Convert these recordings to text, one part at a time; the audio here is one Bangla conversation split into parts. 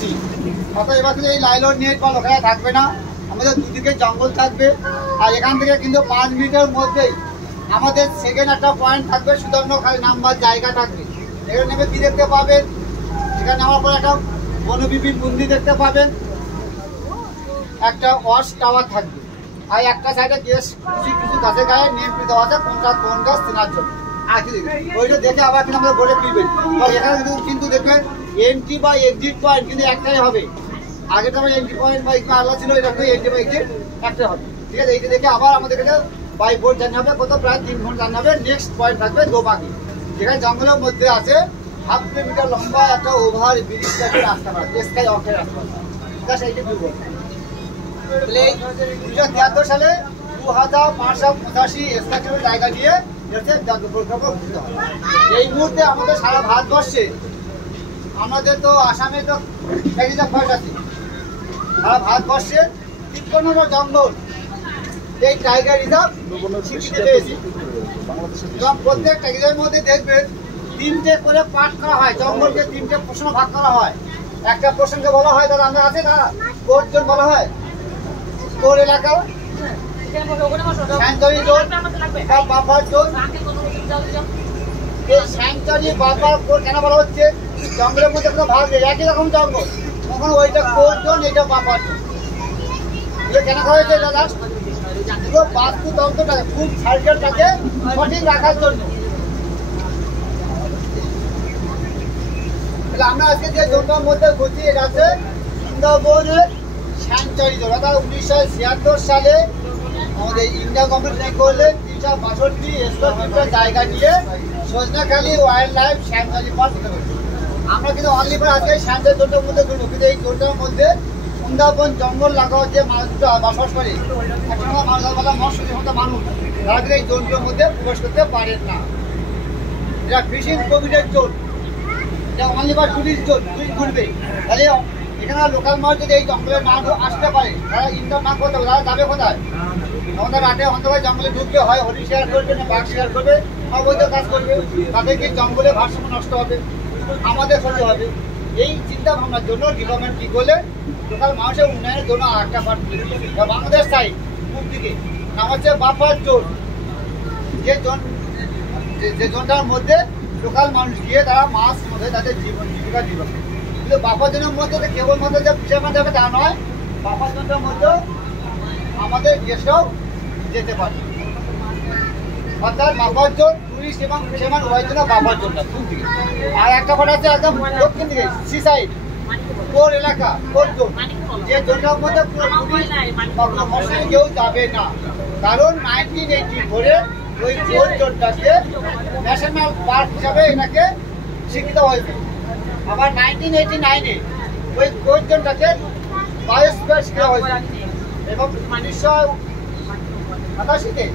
করছি। অর্থাৎ এবার কিন্তু এই লাইলন নেট বা লোকেরা থাকবে না, আমাদের দুদিকে জঙ্গল থাকবে। আর এখান থেকে কিন্তু 5 মিনিটের মধ্যেই আমাদের সেকেন্ড একটা পয়েন্ট থাকবে, সুদর্ণখালি নামবার জায়গা থাকবে। এখানে নেমে কি দেখতে পাবেন, এখানে নামার পরে একটা বনবিবি মন্দির দেখতে পাবেন, একটা ওয়াচ টাওয়ার থাকবে। আর একটা সাইডে কিছু গাছের গায়ে নেম দেওয়া আছে কোনটা কোন গাছ চেনার জন্য। আর কি ওইটা দেখে আবার কিন্তু আমরা বলে ফিরবেন। এখানে কিন্তু দেখবেন এন্ট্রি বা এক্সিট পয়েন্ট কিন্তু একটাই হবে। আগে তো আমার এন্ট্রি পয়েন্ট বা একটু আলাদা ছিল, এটা এন্ট্রি বা এক্সিট একটাই হবে। ঠিক আছে, এইটা দেখে আবার আমাদের কাছে বাই বোট জানা হবে, কত প্রায় 3 ঘন্টা জানা হবে। নেক্সট পয়েন্ট থাকবে দোবাকি, যেখানে জঙ্গলের মধ্যে আছে 1/2 কিলোমিটার লম্বা একটা ওভার ব্রিজ টাইপের রাস্তা পাবে, স্কাই ওয়াকের রাস্তা। ঠিক আছে, এইটা বলবো। 1973 সালে 2585 স্কয়ার জায়গা নিয়ে এই মুহূর্তে আমাদের সারা ভারতবর্ষে, আমাদের তো আসামে তো ফার্স্ট আছে, সারা ভারতবর্ষে 53টা জঙ্গল এই টাইগার রিজার্ভ স্বীকৃতি পেয়েছে। এবং প্রত্যেক টাইগারের মধ্যে দেখবেন 3টে করে পার্ট করা হয়, জঙ্গলকে 3টে প্রশ্ন ভাগ করা হয়। একটা প্রসঙ্গে বলা হয়, তারা আমরা আছে না কোর জোন বলা হয়, কোর এলাকা, স্যাংচুয়ারি জোন বা বাফার জোন। এই স্যাংচুয়ারি বাফার কোর কেন বলা হচ্ছে, জঙ্গলের মধ্যে কোনো ভাগ নেই, একই রকম জঙ্গল, তখন ওইটা কোর জোন, এইটা বাফার জোন। এগুলো কেন করা হয়েছে দাদা, পুরো বাস্তুতন্ত্রটাকে ফুল সার্কেলটাকে সঠিক রাখার জন্য। আমরা আজকে যে জোনটার মধ্যে ঘুরছি, এটা আছে সুন্দরবনের স্যাংচুয়ারি জোন। অর্থাৎ 1976 সালে আমাদের ইন্ডিয়া গভর্নমেন্ট কি করলে 362 স্কয়ার কিলোমিটার জায়গা নিয়ে Sajnekhali wild life sanctuary park দিতে হবে। আমরা কিন্তু অনলি ফর আজকে স্যাংচুয়ারি জোনটার মধ্যে ঘুরবো, কিন্তু এই জোনটার মধ্যে সুন্দরবন জঙ্গল লাগোয়া যে মানুষটা বসবাস করে, একসময় মানুষ, তারা কিন্তু এই জোনগুলোর মধ্যে প্রবেশ করতে পারেন না। এটা ফিশিং প্রভিডেন্ট জোন, এটা only for tourist zone, tourist ঘুরবে। তাহলে এখানে লোকাল মানুষ যদি এই জঙ্গলের না আসতে পারে, তারা ইনকাম না করতে পারে, তারা যাবে কোথায়? আমাদের রাতে অন্ধকার জঙ্গলে ঢুকতে হয়, হরিণ শেয়ার করবে না বাঘ শেয়ার করবে, অবৈধ কাজ করবে, তাদেরকে জঙ্গলে ভারসাম্য নষ্ট হবে, আমাদের ক্ষতি হবে। এই চিন্তা ভাবনার জন্য গভর্নমেন্ট কি করলে লোকাল মানুষের উন্নয়নের জন্য আরেকটা পার্ট তুলে দিয়েছে। বাংলাদেশ সাইড পূর্ব দিকে নাম হচ্ছে বাফার জোন, যে জোনটার মধ্যে লোকাল মানুষ গিয়ে তারা মাছ মধ্যে তাদের জীবিকা দিবে। কিন্তু বাফার জোনের মধ্যে কেবলমাত্র যে ফিশারম্যান যাবে তা নয়, বাফার জোনটার মধ্যে আমাদের গেস্টরাও যেতে পারে। অর্থাৎ বাফার জোন টুরিস্ট এবং ফিশারম্যান ওয়ার জন্য বাফার জোনটা পূর্ব দিকে। আর একটা কথা আছে একদম দক্ষিণ দিকে সি সাইড কোর এলাকা, কোর জোন, যে জোনটার মধ্যে কেউ যাবে না। কারণ 1984 ওই কোর জোনটাকে ন্যাশনাল পার্ক হিসাবে এটাকে স্বীকৃত হয়েছে। আবার 1989 ওই কোর জোনটাকে বায়োস্ফিয়ার স্বীকৃত হয়েছে। এবং 1988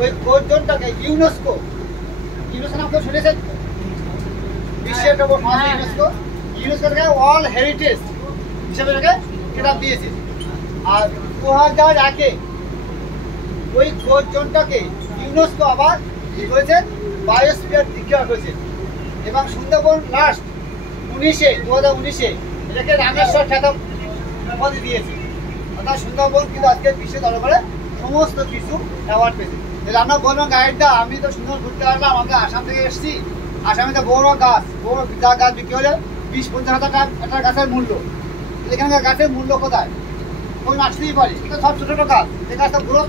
ওই কোর জোনটাকে ইউনেস্কো নাম তো শুনেছেন, বিশ্বের ইউনেস্কো থেকে ওয়ার্ল্ড হেরিটেজ হিসেবে খেতাব দিয়েছে। আর 2001 ওই কোর জোনটাকে ইউনেস্কো আবার কি করেছে, বায়োস্ফিয়ার ডিক্লেয়ার করেছে। এবং সুন্দরবন লাস্ট 2019 এটাকে রামেশ্বর খেতাব দিয়েছে। অর্থাৎ সুন্দরবন কিন্তু আজকে বিশ্ব দরবারে সমস্ত কিছু অ্যাওয়ার্ড পেয়েছে। আমরা বললাম গাইডটা, আমি তো সুন্দর ঘুরতে পারলাম, আমরা আসাম থেকে এসেছি, আসামে তো বড় গাছ বিক্রি হলে 20-50 হাজার টাকা একটা গাছের মূল্য। এখানকার গাছের মূল্য কোথায়? কোন আসতেই পারে, এটা সব ছোটো ছোটো গাছ, এই গাছটা গ্রোথ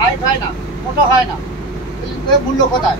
হাইট হয় না, মোটা হয় না, মূল্য কোথায়?